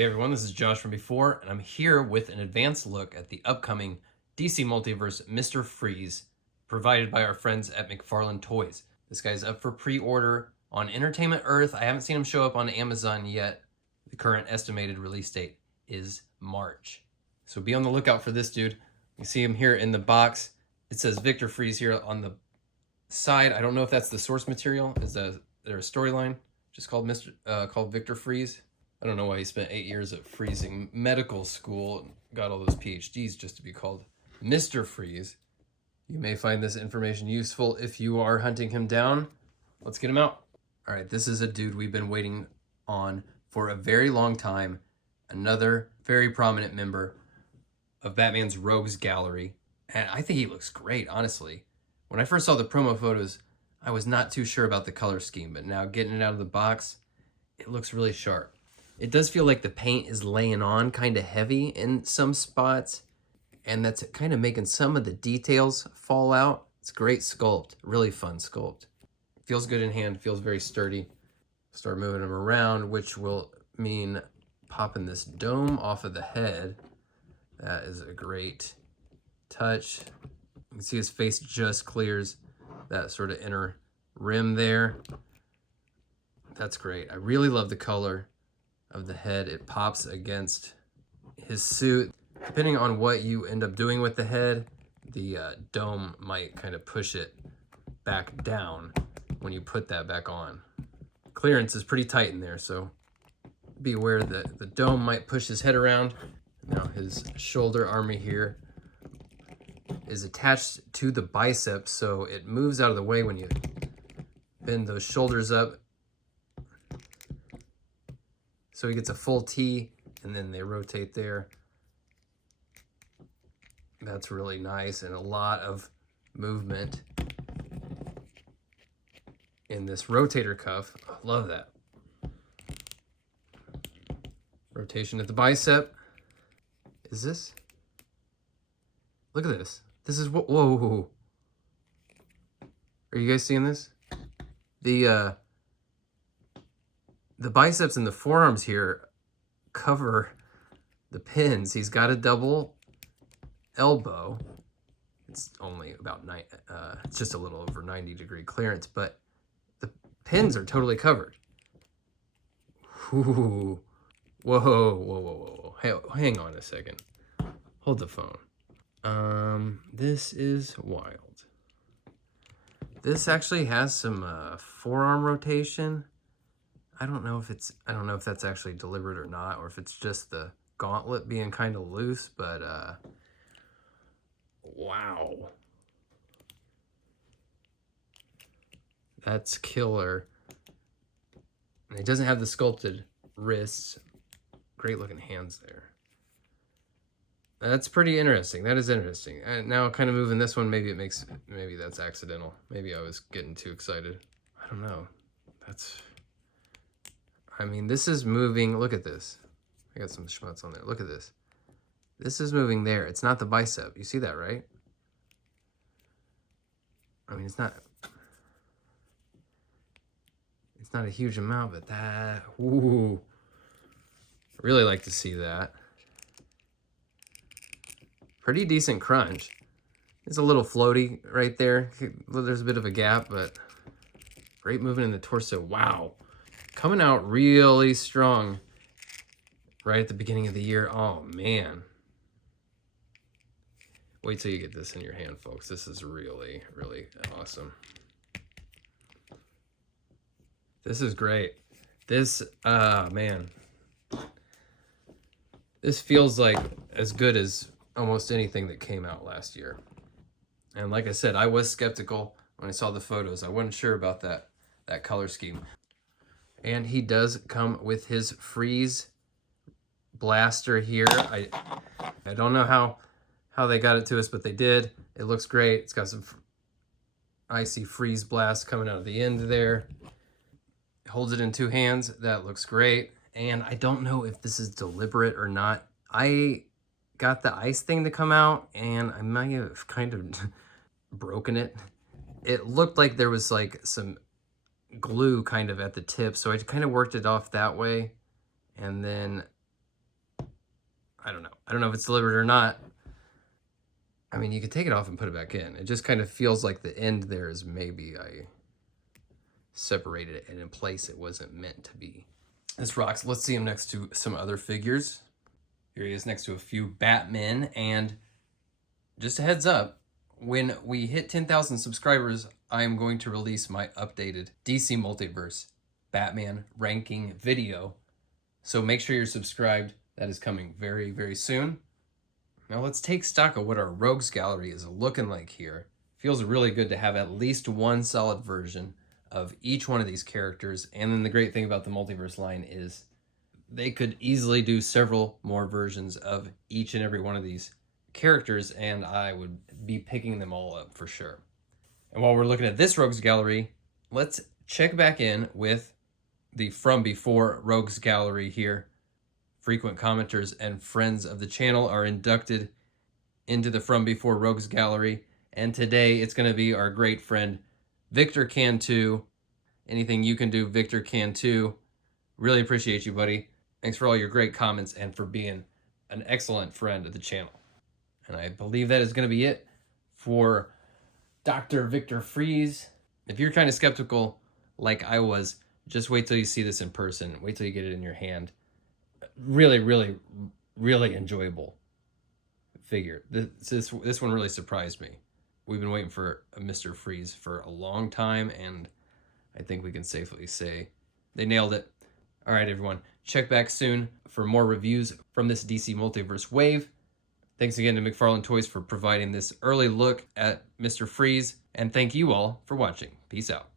Hey everyone, this is Josh from before, and I'm here with an advanced look at the upcoming DC Multiverse Mr. Freeze, provided by our friends at McFarlane Toys. This guy's up for pre-order on Entertainment Earth. I haven't seen him show up on Amazon yet. The current estimated release date is March. So be on the lookout for this dude. You see him here in the box. It says Victor Freeze here on the side. I don't know if that's the source material. Is there a storyline just called called Victor Freeze? I don't know why he spent 8 years at freezing medical school and got all those PhDs just to be called Mr. Freeze. You may find this information useful if you are hunting him down. Let's get him out. All right, this is a dude we've been waiting on for a very long time. Another very prominent member of Batman's Rogues Gallery. And I think he looks great, honestly. When I first saw the promo photos, I was not too sure about the color scheme, but now getting it out of the box, it looks really sharp. It does feel like the paint is laying on kind of heavy in some spots, and that's kind of making some of the details fall out. It's great sculpt, really fun sculpt. Feels good in hand, feels very sturdy. Start moving him around, which will mean popping this dome off of the head. That is a great touch. You can see his face just clears that sort of inner rim there. That's great. I really love the color of the head. It pops against his suit. Depending on what you end up doing with the head, the dome might kind of push it back down when you put that back on. Clearance is pretty tight in there, so be aware that the dome might push his head around. Now his shoulder armor here is attached to the biceps, so it moves out of the way when you bend those shoulders up. So he gets a full T, and then they rotate there. That's really nice, and a lot of movement in this rotator cuff. I love that. Rotation at the bicep. Is this? Look at this. This is what, whoa. Are you guys seeing this? The biceps and the forearms here cover the pins. He's got a double elbow. It's only about it's just a little over 90-degree clearance, but the pins are totally covered. Ooh. Whoa. Hey, hang on a second. Hold the phone. This is wild. This actually has some forearm rotation. I don't know if that's actually deliberate or not, or if it's just the gauntlet being kind of loose, but wow. That's killer. And he doesn't have the sculpted wrists. Great looking hands there. That's pretty interesting. That is interesting. And now kind of moving this one, maybe that's accidental. Maybe I was getting too excited. I don't know. I mean, this is moving. Look at this. I got some schmutz on there. Look at this. This is moving there. It's not the bicep. You see that, right? I mean, it's not a huge amount, but that, ooh. I really like to see that. Pretty decent crunch. It's a little floaty right there. There's a bit of a gap, but great movement in the torso. Wow. Coming out really strong right at the beginning of the year. Oh, man. Wait till you get this in your hand, folks. This is really, really awesome. This is great. This, man. This feels like as good as almost anything that came out last year. And like I said, I was skeptical when I saw the photos. I wasn't sure about that color scheme. And he does come with his freeze blaster here. I don't know how they got it to us, but they did. It looks great. It's got some icy freeze blast coming out of the end there. It holds it in two hands. That looks great. And I don't know if this is deliberate or not. I got the ice thing to come out, and I might have kind of broken it. It looked like there was like some glue kind of at the tip, so I kind of worked it off that way, and then I don't know. I don't know if it's deliberate or not. I mean, you could take it off and put it back in. It just kind of feels like the end there is maybe I separated it, and in place it wasn't meant to be. This rocks. Let's see him next to some other figures. Here he is next to a few Batmen, and just a heads up, when we hit 10,000 subscribers, I am going to release my updated DC Multiverse Batman ranking video. So make sure you're subscribed. That is coming very, very soon. Now let's take stock of what our Rogues Gallery is looking like here. Feels really good to have at least one solid version of each one of these characters. And then the great thing about the Multiverse line is they could easily do several more versions of each and every one of these characters, and I would be picking them all up for sure. And while we're looking at this Rogues Gallery, let's check back in with the From Before Rogues Gallery here. Frequent commenters and friends of the channel are inducted into the From Before Rogues Gallery, and today it's going to be our great friend Victor Cantu. Anything you can do, Victor Cantu. Really appreciate you, buddy. Thanks for all your great comments and for being an excellent friend of the channel. And I believe that is going to be it for Dr. Victor Fries. If you're kind of skeptical like I was, just wait till you see this in person. Wait till you get it in your hand. Really, really, really enjoyable figure. This one really surprised me. We've been waiting for a Mr. Freeze for a long time, and I think we can safely say they nailed it. All right, everyone. Check back soon for more reviews from this DC Multiverse wave. Thanks again to McFarlane Toys for providing this early look at Mr. Freeze, and thank you all for watching. Peace out.